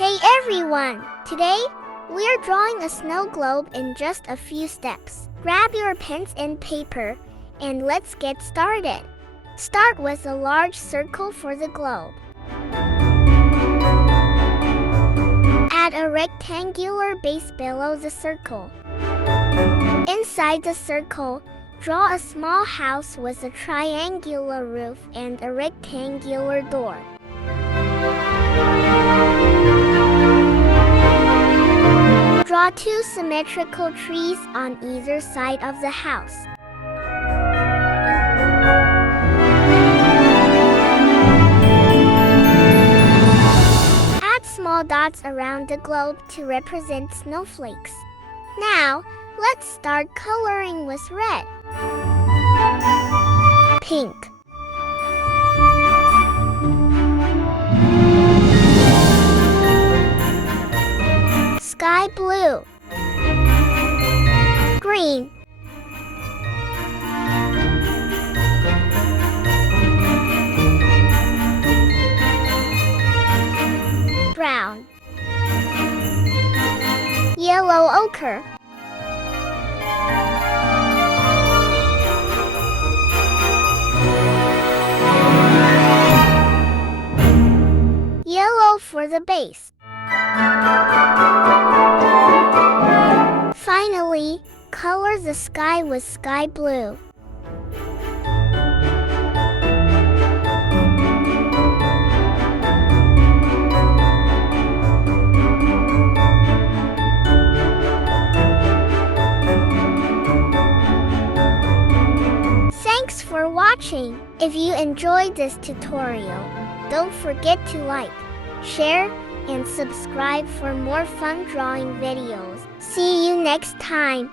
Hey everyone! Today, we're drawing a snow globe in just a few steps. Grab your pens and paper, and let's get started. Start with a large circle for the globe. Add a rectangular base below the circle. Inside the circle, draw a small house with a triangular roof and a rectangular door. Draw two symmetrical trees on either side of the house. Add small dots around the globe to represent snowflakes. Now, let's start coloring with red, pink, sky blue, green, brown, yellow ochre, yellow for the base. Finally, color the sky with sky blue. Thanks for watching. If you enjoyed this tutorial, don't forget to like, share, and subscribe for more fun drawing videos. See you next time.